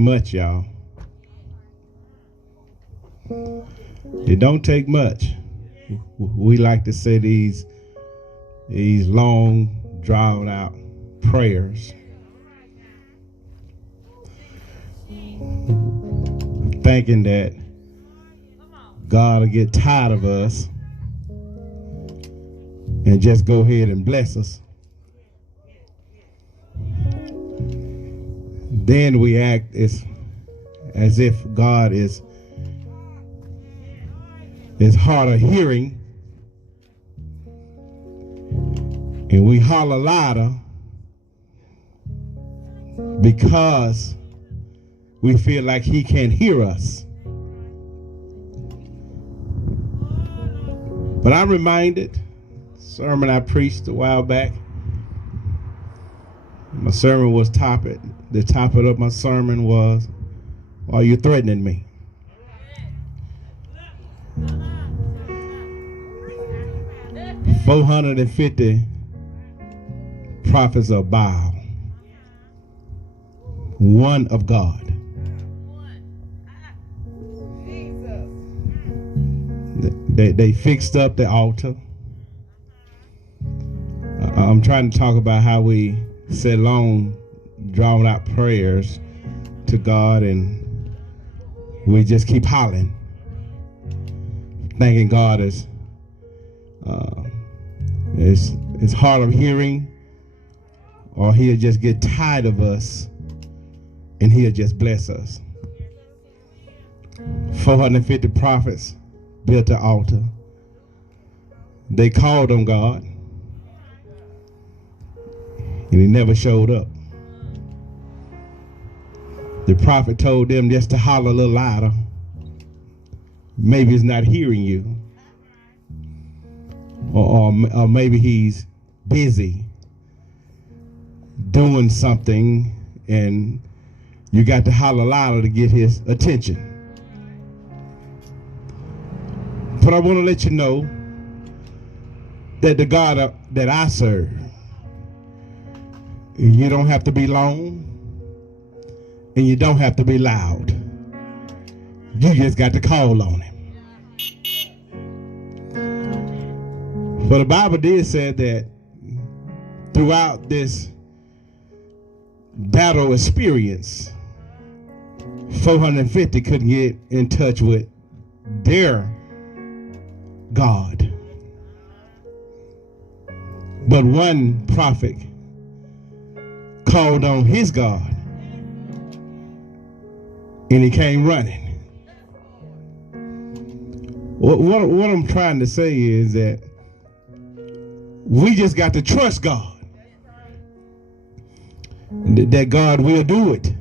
much, y'all. It don't take much. We like to say these long, drawn out prayers, thinking that God will get tired of us and just go ahead and bless us. Then we act as if God is hard of hearing, and we holler louder because we feel like he can't hear us. But I'm reminded, sermon I preached a while back, my sermon was the topic of my sermon was, "Are you threatening me?" – 450 prophets of Baal, one of God. They fixed up the altar. I'm trying to talk about how we said long, drawn out prayers to God, and we just keep hollering, thinking God is hard of hearing, or he'll just get tired of us and he'll just bless us. 450 prophets built the altar. They called on God, and he never showed up. The prophet told them just to holler a little louder. Maybe he's not hearing you, or maybe he's busy doing something, and you got to holler louder to get his attention. But I want to let you know that the God that I serve, you don't have to be long, and you don't have to be loud. You just got to call on him. For the Bible did say that throughout this battle experience, 450 couldn't get in touch with their God. But one prophet called on his God, and he came running. What I'm trying to say is that we just got to trust God, that God will do it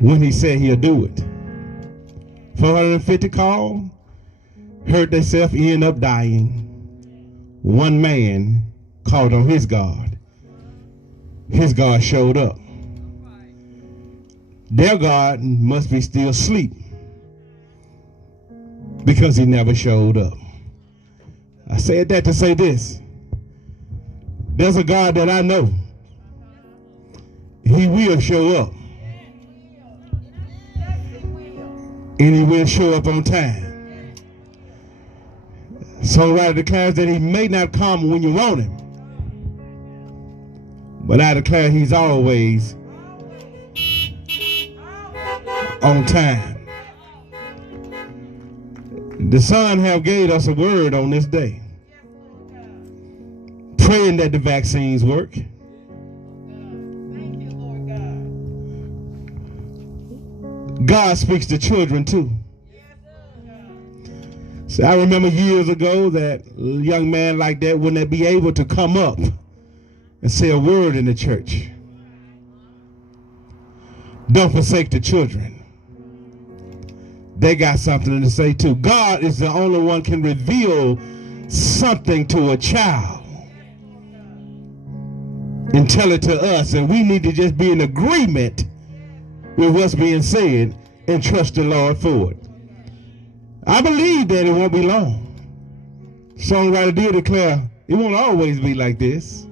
when he said he'll do it. 450 called, hurt themselves, end up dying. One man called on his God. His God showed up. Their God must be still asleep because he never showed up. I said that to say this. There's a God that I know. He will show up. And he will show up on time. Songwriter declares that he may not come when you want him, but I declare he's always on time. The Son have gave us a word on this day, praying that the vaccines work. God speaks to children too. So I remember years ago that a young man like that wouldn't be able to come up and say a word in the church. Don't forsake the children. They got something to say too. God is the only one can reveal something to a child and tell it to us, and we need to just be in agreement with what's being said and trust the Lord for it. I believe that it won't be long. Songwriter did declare it won't always be like this.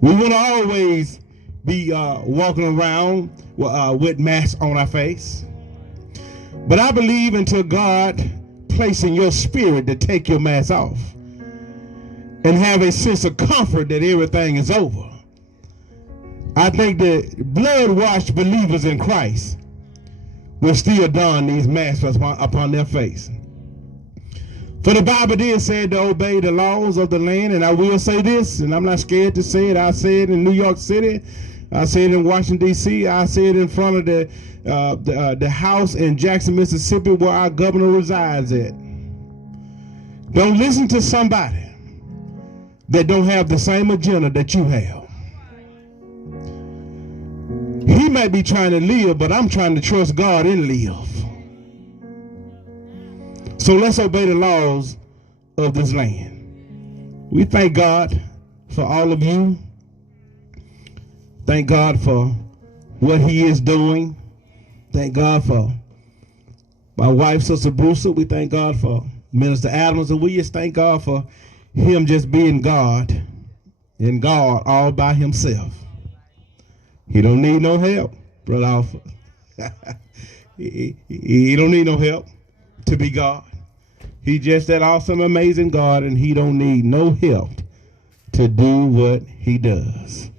We won't always be walking around with masks on our face. But I believe until God place in your spirit to take your mask off and have a sense of comfort that everything is over. I think that blood-washed believers in Christ will still don these masks upon their face. For the Bible did say to obey the laws of the land, and I will say this, and I'm not scared to say it. I say it in New York City. I say it in Washington, D.C. I say it in front of the house in Jackson, Mississippi, where our governor resides at. Don't listen to somebody that don't have the same agenda that you have. He might be trying to live, but I'm trying to trust God and live. So let's obey the laws of this land. We thank God for all of you. Thank God for what he is doing. Thank God for my wife, Sister Brewster. We thank God for Minister Adams. And we just thank God for him just being God and God all by himself. He don't need no help, Brother Alpha. he don't need no help to be God. He's just that awesome, amazing God, and he don't need no help to do what he does.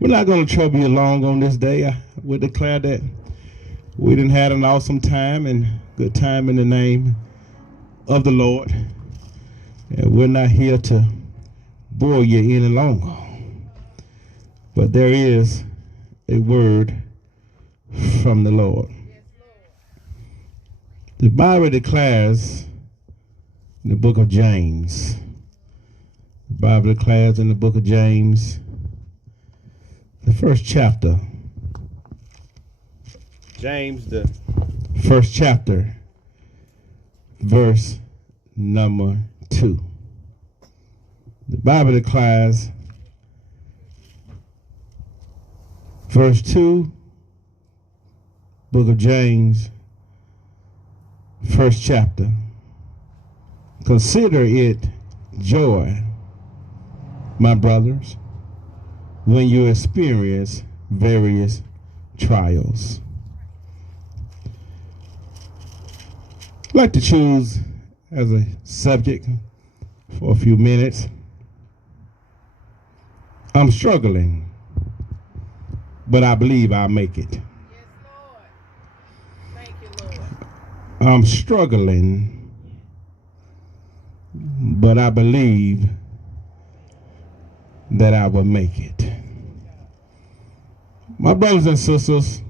We're not going to trouble you long on this day. We declare that we done had an awesome time and good time in the name of the Lord. And we're not here to bore you any longer. But there is a word from the Lord. The Bible declares in the book of James. The Bible declares in the book of James, the first chapter. James, the first chapter, verse number 2. The Bible declares, verse 2, book of James, first chapter. Consider it joy, my brothers, when you experience various trials. I'd like to choose as a subject for a few minutes. I'm struggling, but I believe I'll make it. Yes, Lord. Thank you, Lord. I'm struggling, but I believe that I will make it. My brothers and sisters,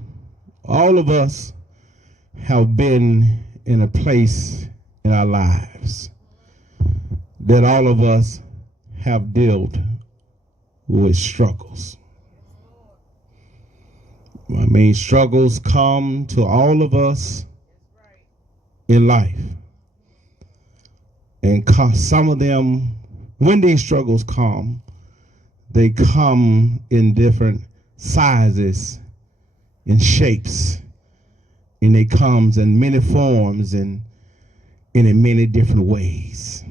all of us have been in a place in our lives that all of us have dealt with struggles. I mean, struggles come to all of us in life. And some of them, when these struggles come, they come in different sizes and shapes. And it comes in many forms and in many different ways.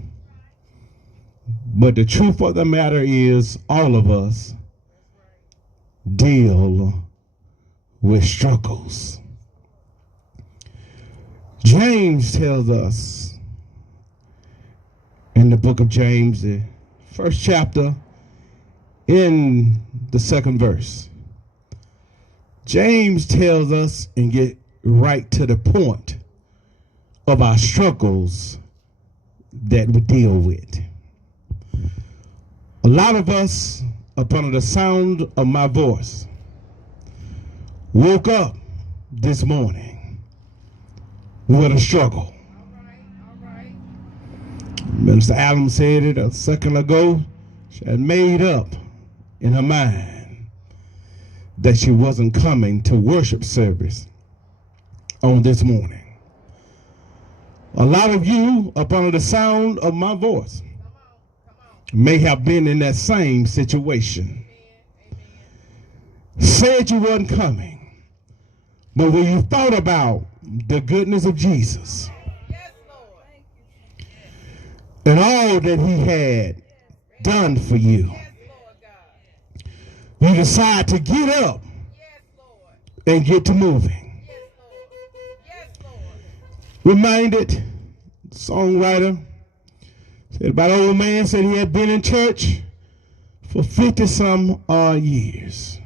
But the truth of the matter is, all of us deal with struggles. James tells us in the book of James, the first chapter, in the second verse. James tells us, and get right to the point of our struggles that we deal with. A lot of us, upon the sound of my voice, woke up this morning with a struggle. All right. Minister Adams said it a second ago. She had made up in her mind that she wasn't coming to worship service on this morning. A lot of you, upon the sound of my voice, may have been in that same situation. Said you wasn't coming, but when you thought about the goodness of Jesus and all that he had done for you, you decide to get up Yes, Lord. and get to moving. Yes, Lord. Yes, Lord. Reminded, songwriter, said about an old man, said he had been in church for 50-some odd years.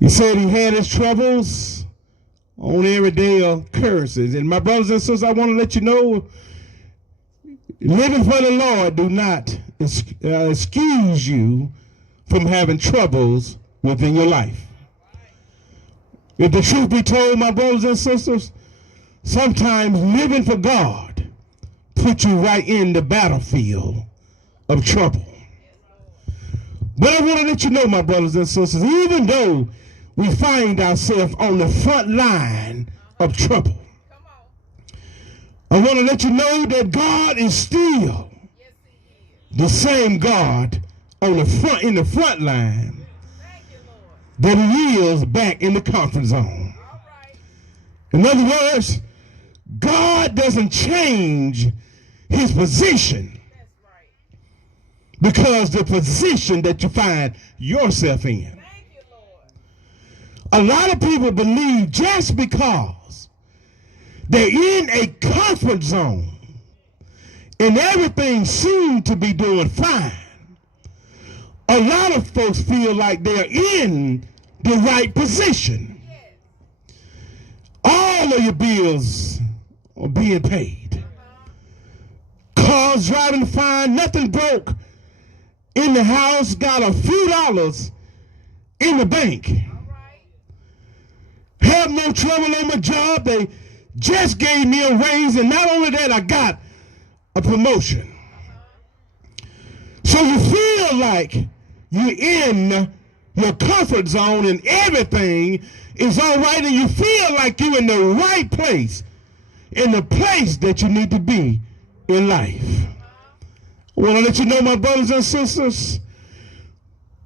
He said he had his troubles on everyday occurrences. And my brothers and sisters, I want to let you know, living for the Lord do not excuse you from having troubles within your life. If the truth be told, my brothers and sisters, sometimes living for God puts you right in the battlefield of trouble. But I want to let you know, my brothers and sisters, even though we find ourselves on the front line of trouble, Come on. I want to let you know that God is still Yes, He is. the same God on the front, in the front line, Thank you, Lord. that He is back in the comfort zone. All right. In other words, God doesn't change His position That's right. because the position that you find yourself in. Thank you, Lord. A lot of people believe just because they're in a comfort zone and everything seems to be doing fine, a lot of folks feel like they're in the right position. Yes. All of your bills are being paid. Cars driving fine, nothing broke in the house, got a few dollars in the bank. All right. Have no trouble on my job. They just gave me a raise, and not only that, I got a promotion. So you feel like you're in your comfort zone and everything is all right, and you feel like you're in the right place, in the place that you need to be in life. I want to let you know, my brothers and sisters,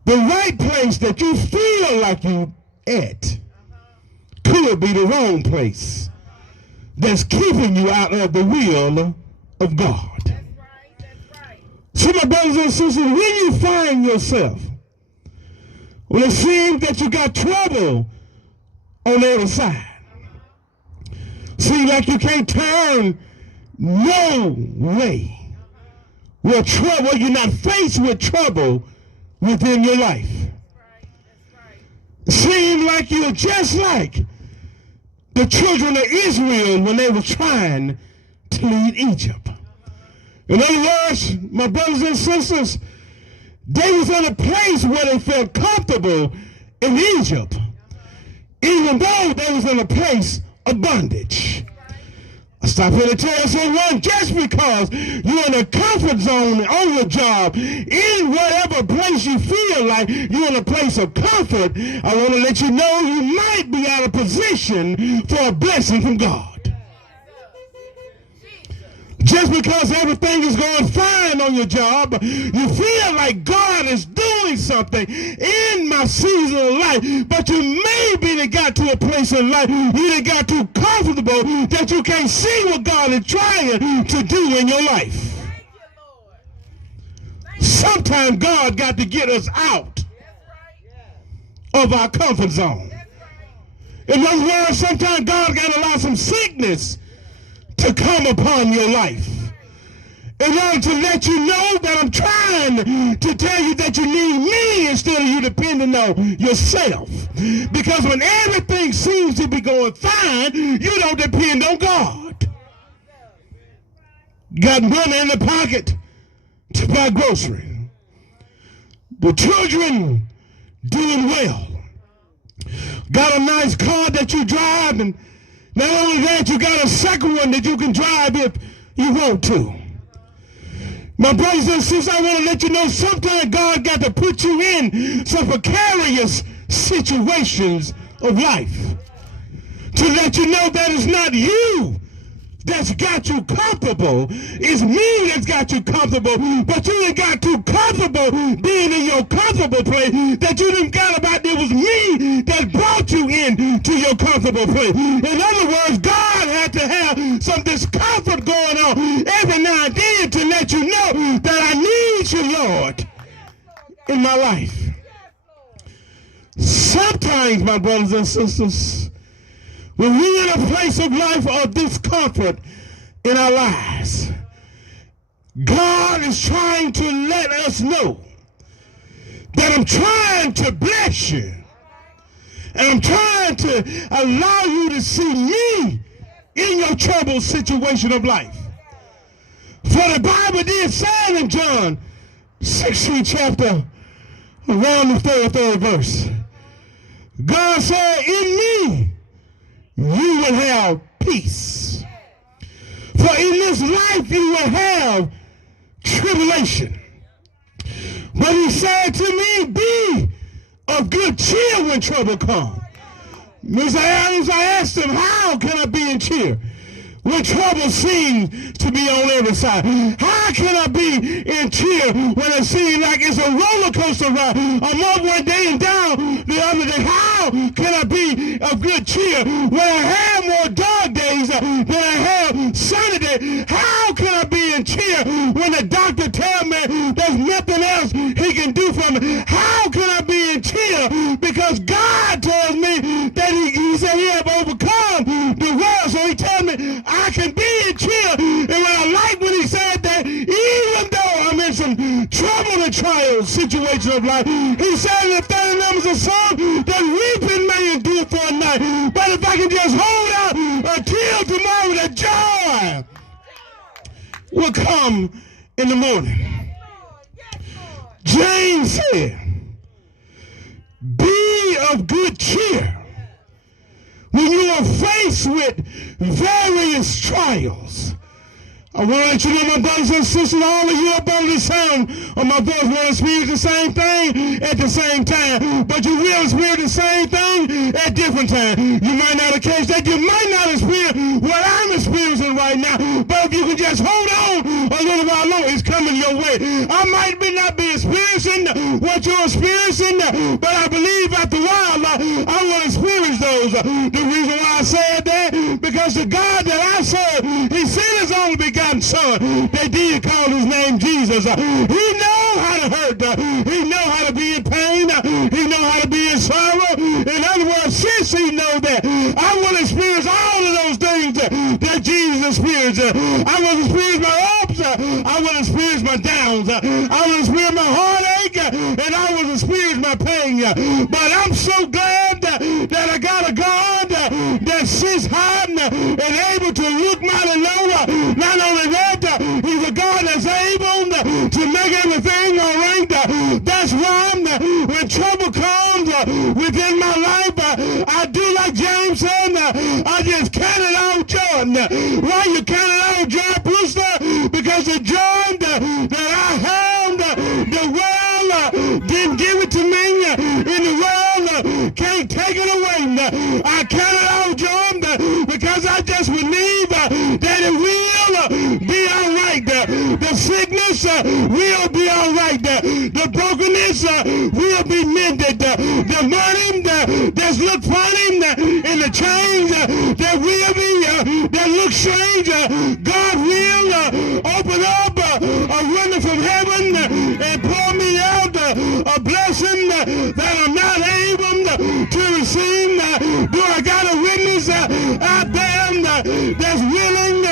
the right place that you feel like you at could be the wrong place that's keeping you out of the will of God. That's right. That's right. So, my brothers and sisters, when you find yourself, when it seems that you got trouble on the other side, seems like you can't turn no way, where you're not faced with trouble within your life. Right. That's right. Seems like you're just like the children of Israel when they were trying to leave Egypt. In other words, my brothers and sisters, they was in a place where they felt comfortable in Egypt, even though they was in a place of bondage. I stop here to tell someone, just because you're in a comfort zone on your job, in whatever place you feel like you're in a place of comfort, I want to let you know you might be out of position for a blessing from God. Just because everything is going fine on your job, you feel like God is doing something in my season of life, but you maybe got to a place in life you got too comfortable that you can't see what God is trying to do in your life. Thank you, Lord. Sometimes God got to get us out That's right. of our comfort zone. That's right. In other words, sometimes God got to allow some sickness to come upon your life in order to let you know that I'm trying to tell you that you need me instead of you depending on yourself. Because when everything seems to be going fine, you don't depend on God. Got money in the pocket to buy groceries. The children doing well. Got a nice car that you drive, and not only that, you got a second one that you can drive if you want to. My brothers and sisters, I want to let you know sometimes God got to put you in some precarious situations of life to let you know that it's not you that's got you comfortable. It's me that's got you comfortable, but you ain't got too comfortable being in your comfortable place that you didn't got about it was me that brought you in to your comfortable place. In other words, God had to have some discomfort going on every now and then to let you know that I need you, Lord, in my life. sometimes, my brothers and sisters, when we're in a place of life of discomfort in our lives, God is trying to let us know that I'm trying to bless you. And I'm trying to allow you to see me in your troubled situation of life. For the Bible did say in John 16 chapter, around the 33rd verse, God said, in me you will have peace. For in this life you will have tribulation. But he said to me, be of good cheer when trouble comes. Mr. Adams, I asked him, how can I be in cheer when trouble seems to be on every side? How can I be in cheer when it seems like it's a roller coaster ride? I'm up one day and down the other day. How can I be of good cheer when I have more dark days than I have sunny days? How can I be in cheer when the doctor tells me there's nothing else he can do for me? How can I be in cheer? Because God tells me that he said he have overcome the world. So he tells me I can be in cheer. And when I like when he said that, even though I'm in some trouble and trial situation of life, he said in the 30 numbers of Psalm that weeping may endure for a night. But if I can just hold out until tomorrow, the joy will come in the morning. James said, be of good cheer when you are faced with various trials. I want to let you know, my brothers and sisters, all of you up under the sound of my voice want to experience the same thing at the same time. But you will experience the same thing at different times. You might not catch that. You might not experience what I'm experiencing right now. But if you can just hold on a little while longer, it's coming your way. I might not be experiencing what you're experiencing, but I believe after a while I will experience those. The reason why I said that, because the God that I serve, he sent his only begotten Son. They did call his name Jesus. He know how to hurt. He know how to be in pain. He know how to be in sorrow. In other words, since he know that, I will experience all of those things that Jesus experienced. I will experience my ups. I will experience my downs. I will experience my heartache, and I will experience my pain. But I'm so glad that I got a God that sits high and able to look mighty low. Not only that, he's a God that's able to make everything all right. That's why when trouble comes within my life, I do like James said, I just count it all joy. Why you count it all joy, Brewster? Because the joy that I have, the world didn't give it to me, and the world can't take it away. I count it all joy because I just believe that it will be all right. The sickness will be all right. The brokenness will be mended. The money that's look funny and the change that will be, that looks strange, God will open up a window from heaven and pour me out a blessing that I'm not able to receive. Do I got a witness out there that's willing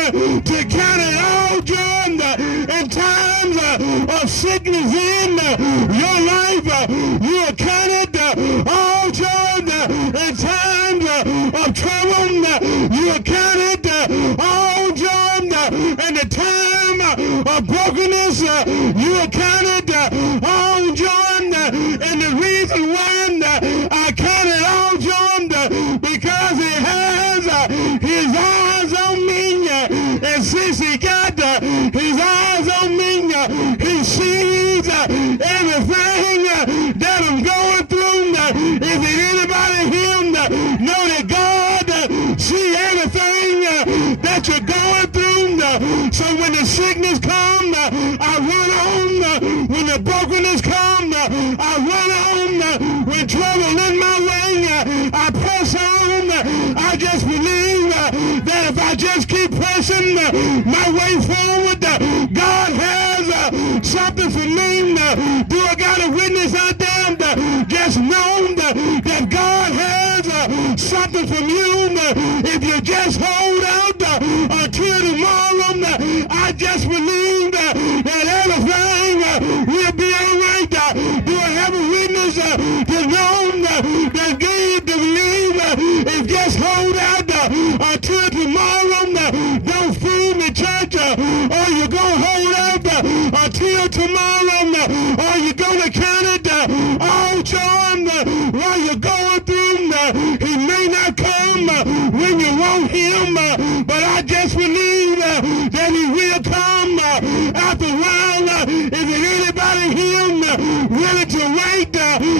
to count it all joy in times of sickness in your life? You will count it all joy in times of trouble. You will count it all joy in the time of brokenness. You will count it all joy. And the reason why I count it all joy, because he has his eyes on me. And since he got his eyes on me, he sees everything that I'm going through. Is there anybody here know that God see everything that you're going through? So when the sickness comes, I run on. When the brokenness comes, I run on. When trouble in my way, I press on. I just believe that if I just keep pressing my way forward, God has something for me. Do I got a witness out there? Just know that God something from you. If you just hold out until tomorrow, I just believe that everything will be all right. Do I have a witness to know that God to believe? If just hold out until tomorrow, don't fool me, church. Or you gonna hold out until tomorrow, or you gonna count it all joy while you're going through. He may not come when you want him, but I just believe that he will come after a while. Is it anybody here willing to wait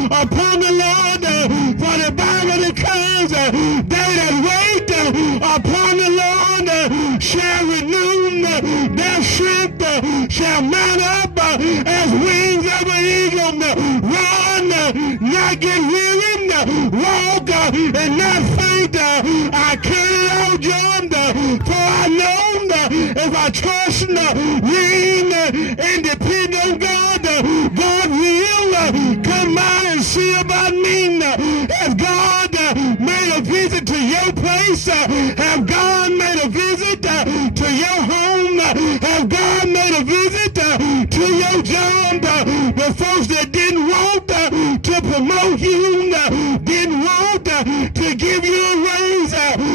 upon the Lord? For the Bible declares they that wait upon the Lord shall renew their strength, shall mount up as wings of an eagle. Run, not get weary, walk and not faint. I carry out John, for I know if I trust, lean, and depend on God, God will come out and see about me. Has God made a visit to your place? Have God made a visit to your home? Have God made a visit to your job? The folks that didn't want to promote you, didn't want to give you a raise,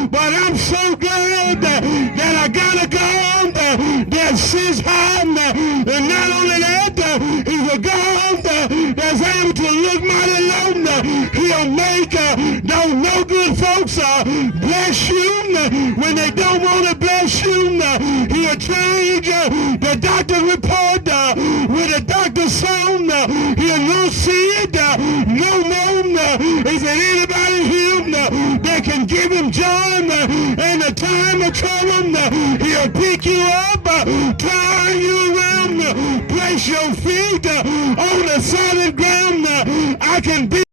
but I'm so glad that I got a God that sits high, and not only that, he's a God that's able to look mighty low. He'll make no good folks bless you when they don't want to bless you. He'll change the doctor's report with a doctor's song. He'll not see it no more. Is there anybody here that can give him joy in the time of trouble? He'll pick you up, turn you around, place your feet on the solid ground. I can be